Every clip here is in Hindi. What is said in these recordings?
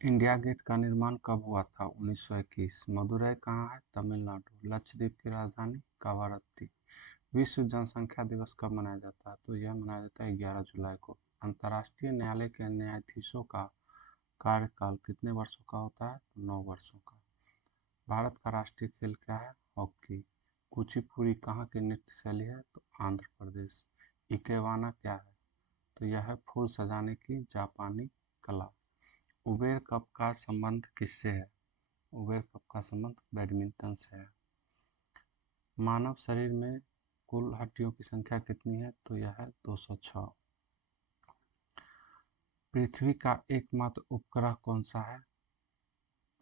इंडिया गेट का निर्माण कब हुआ था? 1921। मदुरै कहाँ है? तमिलनाडु। लक्षद्वीप की राजधानी कावारत्ती। विश्व जनसंख्या दिवस कब मनाया जाता है? तो यह मनाया जाता है 11 जुलाई को। अंतर्राष्ट्रीय न्यायालय के न्यायाधीशों का कार्यकाल कितने वर्षों का होता है? 9 वर्षों का। भारत का राष्ट्रीय खेल क्या है? हॉकी। कुचिपुड़ी कहाँ की नृत्य शैली है? तो आंध्र प्रदेश। इकेवाना क्या है? तो यह है फूल सजाने की जापानी कला। उबेर कप का संबंध किससे है? उबेर कप का संबंध बैडमिंटन से है। मानव शरीर में कुल हड्डियों की संख्या कितनी है? तो यह है 206। पृथ्वी का एकमात्र उपग्रह कौन सा है?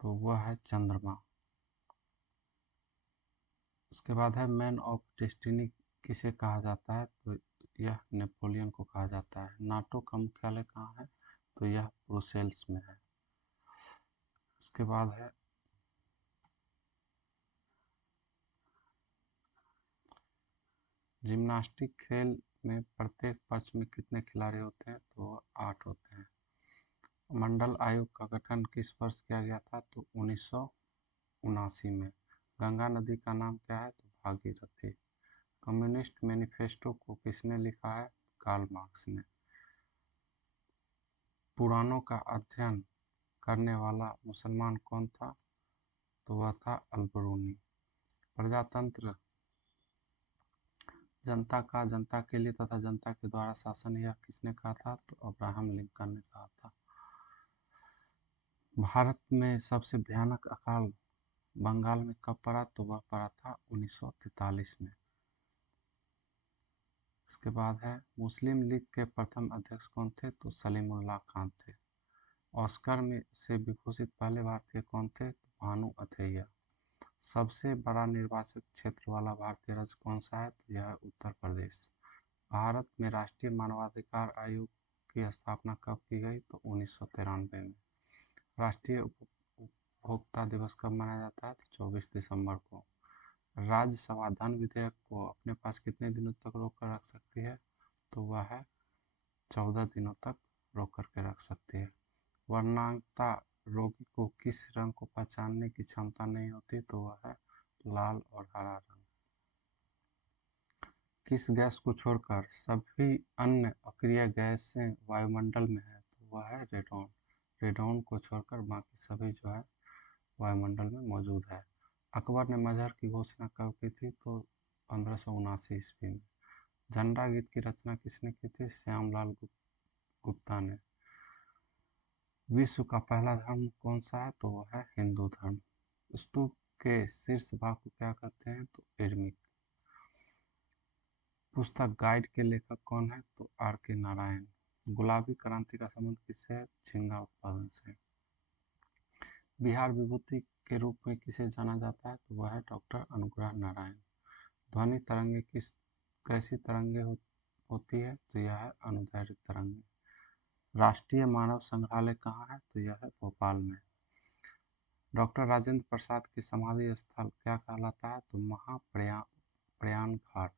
तो वह है चंद्रमा। उसके बाद है मैन ऑफ डेस्टिनी किसे कहा जाता है? तो यह नेपोलियन को कहा जाता है। नाटो का मुख्यालय कहाँ है? तो यह ब्रुसेल्स में है। उसके बाद है जिम्नास्टिक खेल में प्रत्येक पक्ष में कितने खिलाड़ी होते हैं? तो 8 होते हैं। मंडल आयोग का गठन किस वर्ष किया गया था? तो 1979 में। गंगा नदी का नाम क्या है? तो भागीरथी। कम्युनिस्ट मैनिफेस्टो को किसने लिखा है? कार्ल मार्क्स ने। पुराणों का अध्ययन करने वाला मुसलमान कौन था? तो वह था अल-बरूनी। प्रजातंत्र जनता का जनता के लिए तथा जनता के द्वारा शासन यह किसने कहा था? तो अब्राहम लिंकन ने कहा था। भारत में सबसे भयानक अकाल बंगाल में कब पड़ा? तो वह पड़ा था 1943 में। इसके बाद है मुस्लिम लीग के प्रथम अध्यक्ष कौन थे? तो सलीमुल्लाह खान थे। ऑस्कर में से विभूषित पहले भारतीय कौन थे? तो भानु अथैया। सबसे बड़ा निर्वाचन क्षेत्र वाला भारतीय राज्य कौन सा है? तो यह है उत्तर प्रदेश। भारत में राष्ट्रीय मानवाधिकार आयोग की स्थापना कब की गई? तो 1993 में। राष्ट्रीय उपभोक्ता दिवस कब मनाया जाता है? तो 24 दिसंबर को। राज्यसभा धन विधेयक को अपने पास कितने दिनों तक रोक कर रख सकती है? तो वह है 14 दिनों तक रोक करके रख सकती है। वर्णांगता रोगी को किस रंग को पहचानने की क्षमता नहीं होती? तो वह है लाल और हरा रंग। किस गैस को छोड़कर सभी अन्य अक्रिय गैसें वायुमंडल में है? तो वह है रेडॉन। रेडॉन को छोड़कर बाकी सभी जो है वायुमंडल में मौजूद है। अकबर ने मजहर की घोषणा कब की थी? तो 1579 ईस्वी में। झंडा गीत की रचना किसने की थी? श्यामलाल गुप्ता ने। विश्व का पहला धर्म कौन सा है? तो वह है हिंदू धर्म। स्तूप के शीर्ष भाग को क्या कहते हैं? तो एर्मिक। पुस्तक गाइड के लेखक कौन है? तो आर के नारायण। गुलाबी क्रांति का संबंध किससे है? झींगा उत्पादन से। बिहार विभूति के रूप में किसे जाना जाता है? तो वह है डॉक्टर अनुग्रह नारायण। ध्वनि तरंगे कैसी तरंगे होती है? तो यह है अनुदैर्घ्य तरंगे। राष्ट्रीय मानव संग्रहालय कहाँ है? तो यह है भोपाल में। डॉक्टर राजेंद्र प्रसाद की समाधि स्थल क्या कहलाता है? तो महाप्रयाण घाट।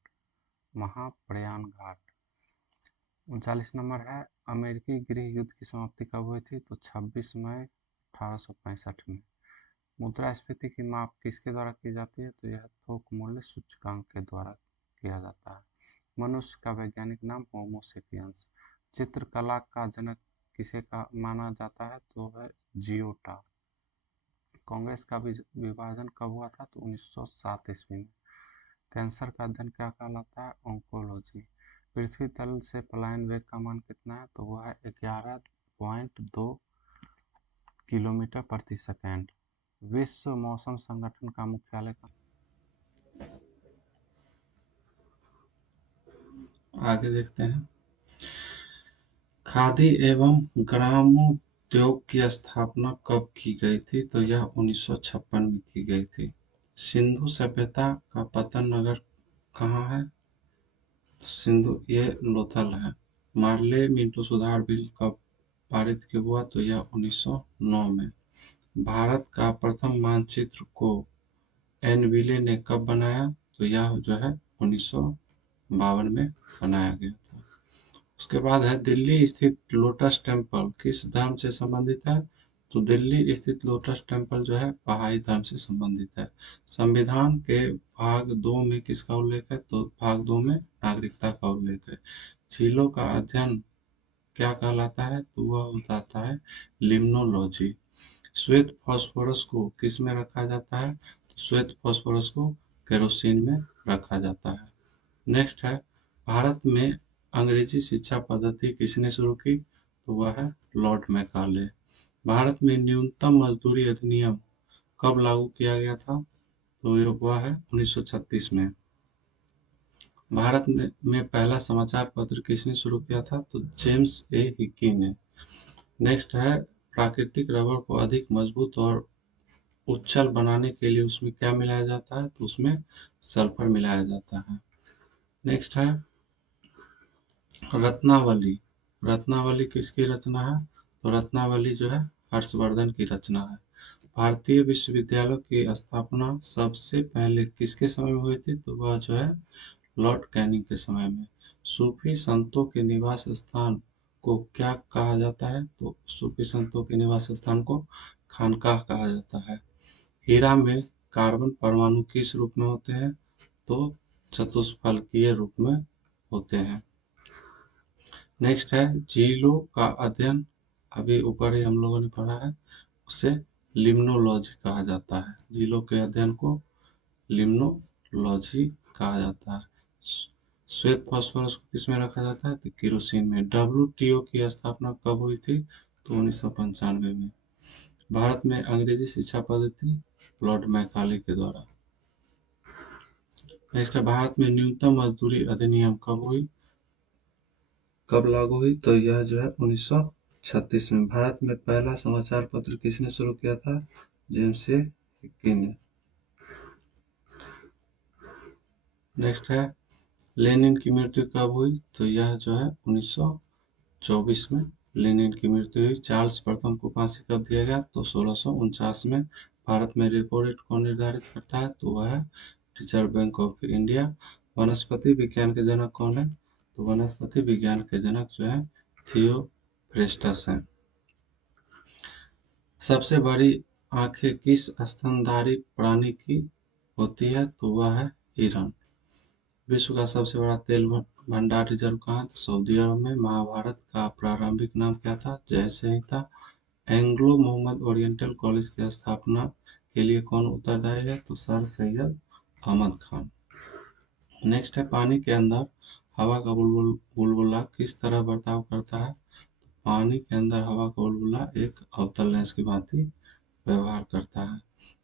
महाप्रयाण घाट। 39 नंबर है अमेरिकी गृह युद्ध की समाप्ति कब हुई थी? तो 26 मई 1865 में। मुद्रास्फीति की माप किसके द्वारा की जाती है? तो यह थोक मूल्य सूचकांक के द्वारा किया जाता है। मनुष्य का वैज्ञानिक नाम होमो सेपियंस। चित्रकला का जनक किसे का माना जाता है? तो वह जियोटा। कांग्रेस का विभाजन कब हुआ था? तो 1907 ईस्वी में। कैंसर का अध्ययन क्या कहलाता है? ऑन्कोलॉजी। पृथ्वी तल से पलायन वेग का मान कितना है? तो वह है 11.2 किलोमीटर प्रति सेकेंड। विश्व मौसम संगठन का मुख्यालय कहाँ? आगे देखते हैं। खादी एवं ग्रामोद्योग की स्थापना कब की गई थी? तो यह 1956 में की गई थी। सिंधु सभ्यता का पतन नगर कहाँ है? तो सिंधु ये लोथल है। मार्ले मिंटो सुधार बिल कब पारित के हुआ? तो यह 1909 में। भारत का प्रथम मानचित्र को एन विले ने कब बनाया? तो यह जो है 1952 में बनाया गया था। उसके बाद है दिल्ली स्थित लोटस टेम्पल किस धर्म से संबंधित है? तो दिल्ली स्थित लोटस टेम्पल जो है बहाई धर्म से संबंधित है। संविधान के भाग 2 में किसका उल्लेख है? तो भाग 2 में नागरिकता का उल्लेख है। झीलों का अध्ययन क्या कहलाता है? तो वह बताता है लिम्नोलॉजी। श्वेत फास्फोरस को किस में रखा जाता है? तो श्वेत फास्फोरस को केरोसिन में रखा जाता है। नेक्स्ट है, भारत में अंग्रेजी शिक्षा पद्धति किसने शुरू की? तो वह है लॉर्ड मैकाले। भारत में न्यूनतम मजदूरी अधिनियम कब लागू किया गया था? तो ये हुआ है 1936 में। भारत में पहला समाचार पत्र किसने शुरू किया था? तो जेम्स ए हिकी ने। नेक्स्ट है, प्राकृतिक रबर को अधिक मजबूत और उच्छल बनाने के लिए उसमें क्या मिलाया जाता है? तो उसमें सल्फर मिलाया जाता है। नेक्स्ट है रत्नावली। रत्नावली किसकी रचना है? तो रत्नावली जो है हर्षवर्धन की रचना है। भारतीय विश्वविद्यालयों की स्थापना सबसे पहले किसके समय में हुई थी? तो वह जो है लॉर्ड कैनिंग के समय में। सूफी संतों के निवास स्थान को क्या कहा जाता है? तो सूफी संतों के निवास स्थान को खानकाह कहा जाता है। हीरा में कार्बन परमाणु किस रूप में होते हैं? तो चतुष्फलकीय रूप में होते हैं। नेक्स्ट है झीलों का अध्ययन, अभी ऊपर ही हम लोगों ने पढ़ा है, उसे लिम्नोलॉजी कहा जाता है। झीलों के अध्ययन को लिम्नोलॉजी कहा जाता है। श्वेत फास्फोरस को किस में रखा जाता है? तो केरोसिन में। WTO की स्थापना कब हुई थी? तो 1995 में। भारत में अंग्रेजी शिक्षा पद्धति लॉर्ड मैकाले के द्वारा। नेक्स्ट है, भारत में न्यूनतम मजदूरी अधिनियम कब लागू हुई? तो यह जो है 1936 में। भारत में पहला समाचार पत्र किसने शुरू किया था? जेम्स ए हिकी ने। नेक्स्ट है, लेनिन की मृत्यु कब हुई? तो यह जो है 1924 में लेनिन की मृत्यु हुई। चार्ल्स प्रथम को फांसी कब दिया गया? तो 1649 में। भारत में रेपो रेट कौन निर्धारित करता है? तो वह है रिजर्व बैंक ऑफ इंडिया। वनस्पति विज्ञान के जनक कौन है? तो वनस्पति विज्ञान के जनक जो है थियोफ्रेस्टस हैं। सबसे बड़ी आंखें किस स्तनधारी प्राणी की होती है? तो वह है हिरण। विश्व का सबसे बड़ा तेल भंडार रिजर्व कहाँ है? तो सऊदी अरब में। महाभारत का प्रारंभिक नाम क्या था? जय संहिता। एंग्लो मोहम्मद ओरिएंटल कॉलेज की स्थापना के लिए कौन उत्तरदायी है? तो सर सैयद अहमद खान। नेक्स्ट है, पानी के अंदर हवा का बुलबुला किस तरह बर्ताव करता है? पानी के अंदर हवा का बुलबुला एक अवतल लेंस की भांति व्यवहार करता है।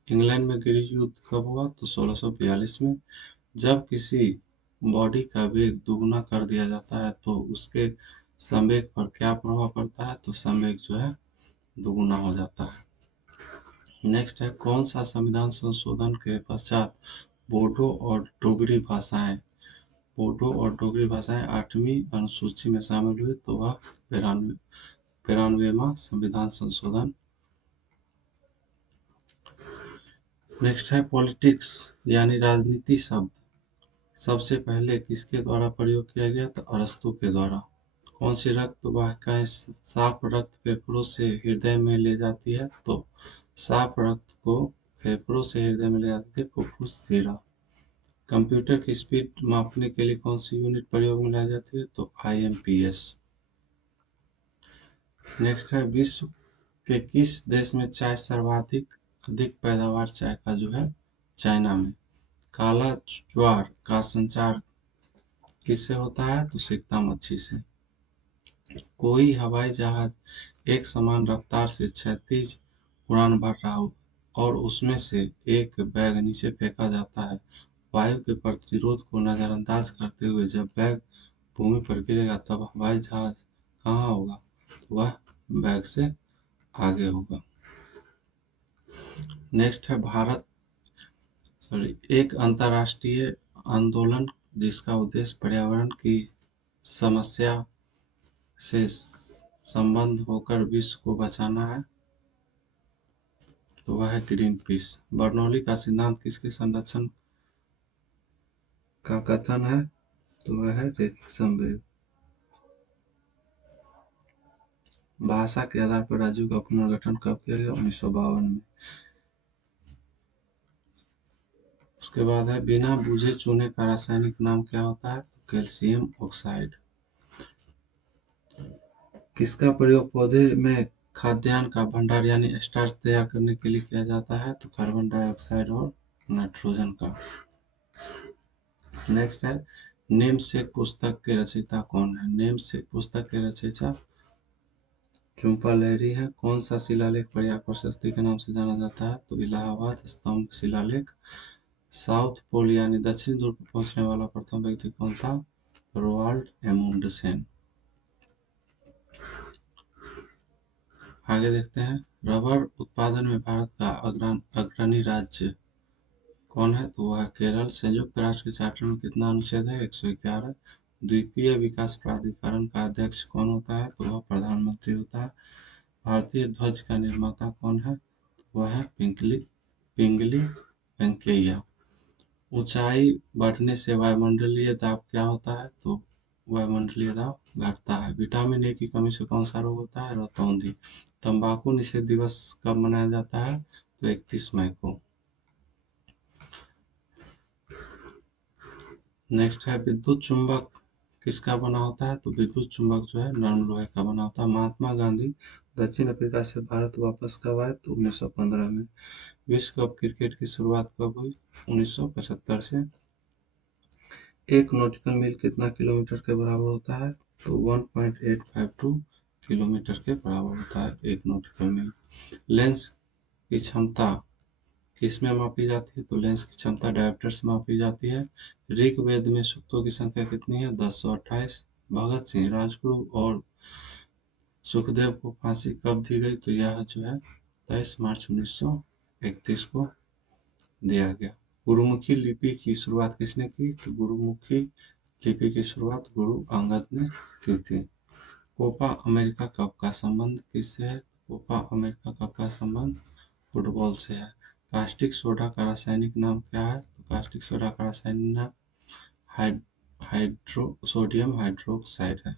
इंग्लैंड में गृह युद्ध कब हुआ? तो 1642 में। जब किसी बॉडी का वेग दुगुना कर दिया जाता है तो उसके संवेग पर क्या प्रभाव पड़ता है? तो संवेग जो है दुगुना हो जाता है। नेक्स्ट है, कौन सा संविधान संशोधन के पश्चात बोडो और डोगरी भाषाएं 8वीं अनुसूची में शामिल हुई? तो वह 92वां संविधान संशोधन। नेक्स्ट है, पॉलिटिक्स यानी राजनीति शब्द सबसे पहले किसके द्वारा प्रयोग किया गया? तो अरस्तु के द्वारा। कौन सी रक्त वाहिकाएं साफ रक्त फेफड़ों से हृदय में ले जाती है? तो साफ रक्त को फेफड़ों से हृदय में ले जाती है फुफ्फुस शिरा। कंप्यूटर की स्पीड मापने के लिए कौन सी यूनिट प्रयोग में लाई जाती है? तो IMPS। नेक्स्ट है, विश्व के किस देश में चाय सर्वाधिक अधिक पैदावार चाय का जो है? चाइना में। काला ज्वार का संचार किससे होता है? तो सिकता मच्छी से। कोई हवाई जहाज एक समान रफ्तार से क्षैतिज उड़ान भर रहा हो और उसमें से एक बैग नीचे फेंका जाता है। वायु के प्रतिरोध को नजरअंदाज करते हुए जब बैग भूमि पर गिरेगा तब हवाई जहाज कहाँ होगा? तो वह बैग से आगे होगा। नेक्स्ट है, एक अंतर्राष्ट्रीय आंदोलन जिसका उद्देश्य पर्यावरण की समस्या से संबंध होकर विश्व को बचाना है, तो वह है ग्रीन पीस। बर्नौली का सिद्धांत किसके संरक्षण का कथन है? तो वह है रैखिक संवेग। भाषा के आधार पर राज्यों का पुनर्गठन कब किया गया? 1952 में। उसके बाद है बिना बुझे चूने का रासायनिक नाम क्या होता है? तो कैल्शियम ऑक्साइड। किसका प्रयोग पौधे में खाद्यान्न का भंडार यानी स्टार्च तैयार करने के लिए किया जाता है? तो कार्बन डाइऑक्साइड और नाइट्रोजन का। नेक्स्ट है नेम सेक पुस्तक के रचयिता कौन है? नेम सेक पुस्तक के रचयिता झुम्पा लाहिड़ी है। कौन सा शिलालेख पर्याय प्रशस्ति के नाम से जाना जाता है? तो इलाहाबाद स्तंभ शिलालेख। साउथ पोल यानी दक्षिण ध्रुव पर पहुंचने वाला प्रथम व्यक्ति कौन था? रोवाल्ड एमुंडसेन। आगे देखते हैं रबर उत्पादन में भारत का अग्रणी राज्य कौन है? तो वह है केरल। संयुक्त राष्ट्र के चार्टर में कितना अनुच्छेद है? 111। द्वीपीय विकास प्राधिकरण का अध्यक्ष कौन होता है? तो वह प्रधानमंत्री होता है। भारतीय ध्वज का निर्माता कौन है? वह है पिंगली वेंकैया। ऊंचाई बढ़ने से वायुमंडलीय दाब क्या होता है? तो वायुमंडलीय दाब घटता है। विटामिन ए की कमी से कौन सा रोग होता है? रतौंधी। तंबाकू निषेध दिवस कब मनाया जाता है? तो 31 मई को। नेक्स्ट है विद्युत चुंबक किसका बना होता है? तो विद्युत चुंबक जो है नरम लोहे का बना होता है। महात्मा गांधी दक्षिण अफ्रीका से भारत वापस कब आए? तो 1915 में। विश्व कप क्रिकेट की शुरुआत कब हुई? 1975 से। एक नॉटिकल मील कितना किलोमीटर के बराबर होता है? तो 1.852 किलोमीटर के बराबर होता है एक नॉटिकल मील। लेंस की क्षमता किसमें मापी जाती है? तो लेंस की क्षमता डायोप्टर से मापी जाती है। ऋग्वेद में सूक्तों की संख्या कितनी है? 1028। भगत सिंह, राजगुरु और सुखदेव को फांसी कब दी गई? तो यह जो है 23 मार्च 1931 को दिया गया। गुरुमुखी लिपि की शुरुआत किसने की? तो गुरुमुखी लिपि की शुरुआत गुरु अंगद ने की थी। कोपा अमेरिका कप का संबंध किससे है? कोपा अमेरिका कप का संबंध फुटबॉल से है। कास्टिक सोडा का रासायनिक नाम क्या है? तो कास्टिक सोडा का रासायनिक नाम सोडियम हाइड्रोक्साइड है।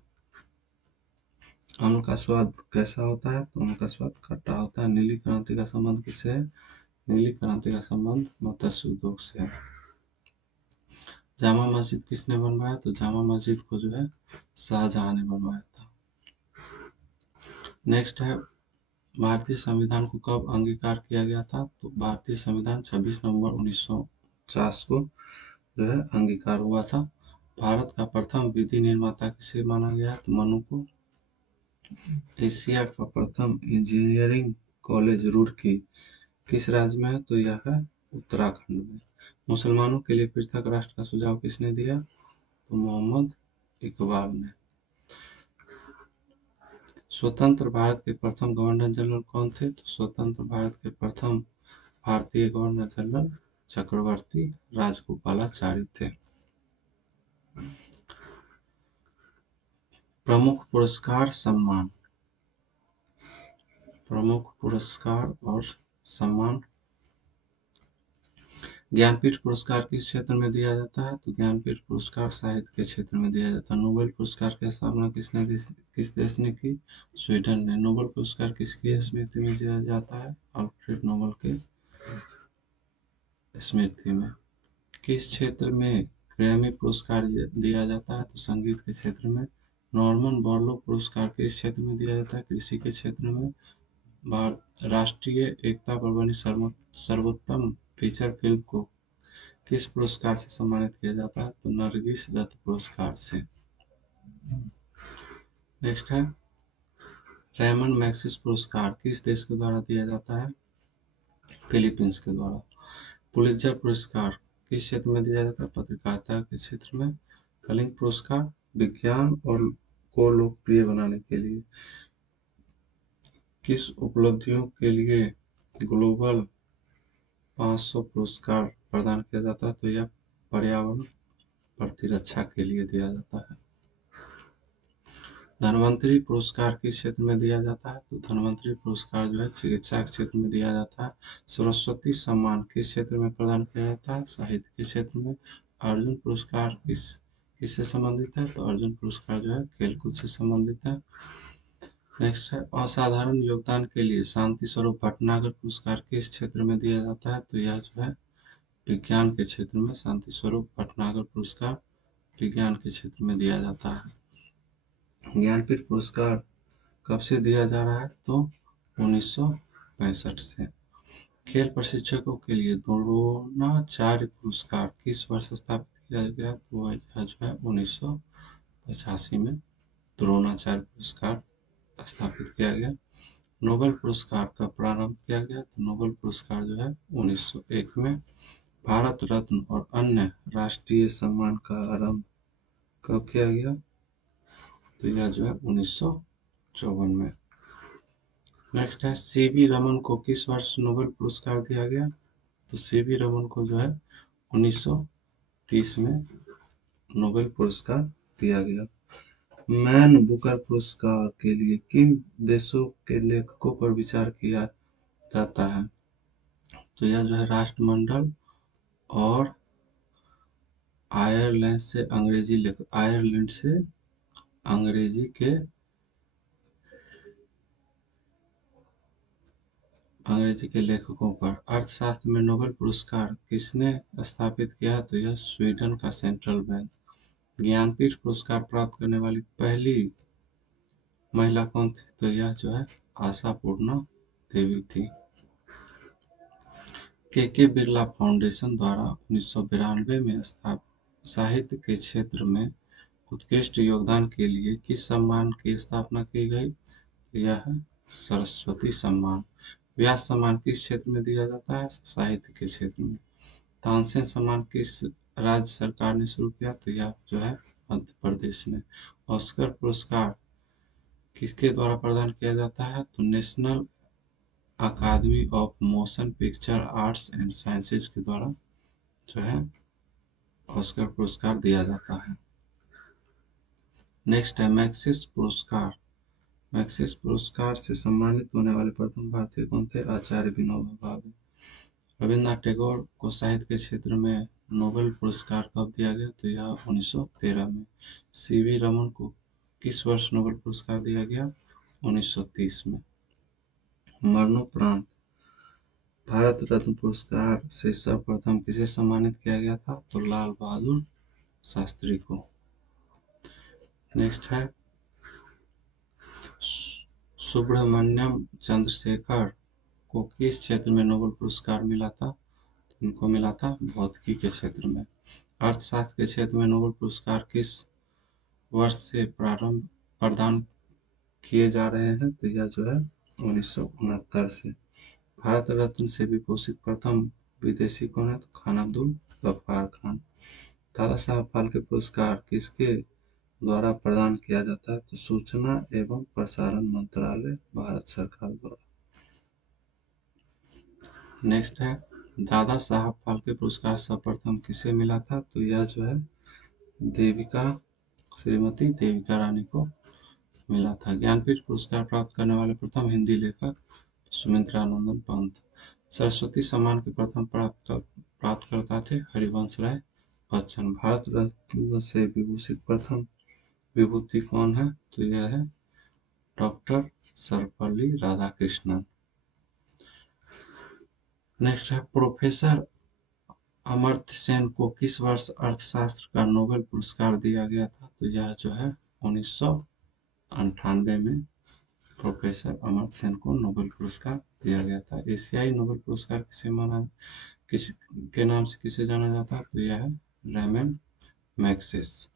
अम्ल का स्वाद कैसा होता है? तो अम्ल का स्वाद खट्टा होता है। नीली क्रांति का संबंध किससे है? नीली क्रांति का संबंध मत्स्य उद्योग से है। जामा मस्जिद किसने बनवाया? तो जामा मस्जिद को जो है शाहजहां ने बनवाया था। नेक्स्ट है भारतीय संविधान को कब अंगीकार किया गया था? तो भारतीय संविधान 26 नवंबर 1950 को जो है अंगीकार हुआ था। भारत का प्रथम विधि निर्माता किसे माना गया? तो मनु को। एशिया का प्रथम इंजीनियरिंग कॉलेज रुड़की किस राज्य में है? तो यह है उत्तराखंड में। मुसलमानों के लिए पृथक राष्ट्र का सुझाव किसने दिया? तो मोहम्मद इकबाल ने। स्वतंत्र भारत के प्रथम गवर्नर जनरल कौन थे? तो स्वतंत्र भारत के प्रथम भारतीय गवर्नर जनरल चक्रवर्ती राजगोपालाचारी थे। प्रमुख पुरस्कार सम्मान। प्रमुख पुरस्कार और सम्मान। ज्ञानपीठ पुरस्कार किस क्षेत्र में दिया जाता है? तो ज्ञानपीठ पुरस्कार साहित्य के क्षेत्र में दिया जाता है। नोबेल पुरस्कार की स्थापना किस देश ने की? स्वीडन ने। नोबेल पुरस्कार किसकी स्मृति में दिया जाता है? अल्फ्रेड नोबेल के स्मृति में। किस क्षेत्र में ग्रैमी पुरस्कार दिया जाता है? तो संगीत के क्षेत्र में। नॉर्मन बोरलो पुरस्कार किस क्षेत्र में दिया जाता है? कृषि के क्षेत्र में। राष्ट्रीय एकता पर बनी सर्वोत्तम फीचर फिल्म को किस पुरस्कार से सम्मानित किया जाता है? तो नरगिस दत्त पुरस्कार से। नेक्स्ट है रेमन मैग्सेसे पुरस्कार किस देश के द्वारा दिया जाता है? फिलीपींस के द्वारा। पुलित्जर पुरस्कार किस क्षेत्र में दिया जाता है? पत्रकारिता के क्षेत्र में। कलिंग पुरस्कार विज्ञान और को लोकप्रिय बनाने के लिए। किस उपलब्धियों के लिए ग्लोबल 500 पुरस्कार प्रदान किया जाता है? तो यह पर्यावरण प्रतिरक्षा के लिए दिया जाता है। धन्वंतरी पुरस्कार किस क्षेत्र में दिया जाता है? तो धन्वंतरी पुरस्कार जो है चिकित्सा के क्षेत्र में दिया जाता है। सरस्वती सम्मान किस क्षेत्र में प्रदान किया जाता है? साहित्य के क्षेत्र में। अर्जुन पुरस्कार किससे संबंधित है? तो अर्जुन पुरस्कार जो है खेलकूद से संबंधित है। नेक्स्ट है असाधारण योगदान के लिए शांति स्वरूप भटनागर पुरस्कार किस क्षेत्र में दिया जाता है? तो यह जो है विज्ञान के क्षेत्र में शांति स्वरूप भटनागर पुरस्कार विज्ञान के क्षेत्र में दिया जाता है। ज्ञानपीठ पुरस्कार कब से दिया जा रहा है? तो 1965 से। खेल प्रशिक्षकों के लिए द्रोणाचार्य पुरस्कार किस वर्ष स्थापित किया गया? तो यह जो है 1985 में द्रोणाचार्य पुरस्कार स्थापित किया गया। नोबेल पुरस्कार का प्रारंभ किया गया? तो नोबेल पुरस्कार जो है 1901 में। भारत रत्न और अन्य राष्ट्रीय सम्मान का आरंभ कब किया गया? तो यह जो है 1954 में। नेक्स्ट है सीवी रमन को किस वर्ष नोबेल पुरस्कार दिया गया? तो सीवी रमन को जो है 1930 में नोबेल पुरस्कार दिया गया। मैन बुकर पुरस्कार के लिए किन देशों के लेखकों पर विचार किया जाता है? तो यह जो है राष्ट्रमंडल और आयरलैंड से अंग्रेजी के लेखकों पर। अर्थशास्त्र में नोबेल पुरस्कार किसने स्थापित किया? तो यह स्वीडन का सेंट्रल बैंक। ज्ञानपीठ पुरस्कार प्राप्त करने वाली पहली महिला कौन थी? तो यह जो है आशापूर्णा देवी थी। के बिरला फाउंडेशन द्वारा 1992 में साहित्य के क्षेत्र में उत्कृष्ट योगदान के लिए किस सम्मान की स्थापना की गई? यह है सरस्वती सम्मान। व्यास सम्मान किस क्षेत्र में दिया जाता है? साहित्य के क्षेत्र में। तानसेन सम्मान किस राज्य सरकार ने शुरू किया? तो यह जो है मध्य प्रदेश ने। ऑस्कर पुरस्कार किसके द्वारा प्रदान किया जाता है? तो national academy of motion picture arts and sciences के द्वारा जो है ऑस्कर पुरस्कार दिया जाता है। नेक्स्ट है मैक्सिस पुरस्कार। मैक्सिस पुरस्कार से सम्मानित होने वाले प्रथम भारतीय कौन थे? आचार्य विनोबा भावे। रविन्द्रनाथ टैगोर को साहित्य के क्षेत्र में नोबेल पुरस्कार कब दिया गया? तो यह 1913 में। सीवी रमन को किस वर्ष नोबेल पुरस्कार दिया गया? 1930 में। मरणोपरांत भारत रत्न पुरस्कार से सर्वप्रथम किसे सम्मानित किया गया था? तो लाल बहादुर शास्त्री को। नेक्स्ट है सुब्रमण्यम चंद्रशेखर को किस क्षेत्र में नोबेल पुरस्कार मिला था? उनको मिला था भौतिकी के क्षेत्र में। अर्थशास्त्र के क्षेत्र में नोबेल पुरस्कार किस वर्ष से प्रदान किए जा रहे हैं? तो यह जो है 1969 से। भारत रत्न से विभूषित प्रथम विदेशी कौन है? तो खान अब्दुल गफ्फार खान। दादा साहब फाल्के पुरस्कार किसके द्वारा प्रदान किया जाता है? तो सूचना एवं प्रसारण मंत्रालय, भारत सरकार द्वारा। नेक्स्ट है दादा साहब फाल्के पुरस्कार सर्वप्रथम किसे मिला था? तो यह जो है श्रीमती देविका रानी को मिला था। ज्ञानपीठ पुरस्कार प्राप्त करने वाले प्रथम हिंदी लेखक सुमित्रानंदन पंत। सरस्वती सम्मान के प्रथम प्राप्तकर्ता थे हरिवंश राय बच्चन। भारत रत्न से विभूषित प्रथम विभूति कौन है? तो यह है डॉक्टर सर्वपल्ली राधाकृष्णन। नेक्स्ट है प्रोफेसर अमर्त्य सेन को किस वर्ष अर्थशास्त्र का नोबेल पुरस्कार दिया गया था? तो यह जो है 1998 में प्रोफेसर अमर्त्य सेन को नोबेल पुरस्कार दिया गया था। एशियाई नोबेल पुरस्कार किस के नाम से किसे जाना जाता है? तो यह है रेमन मैग्सेस।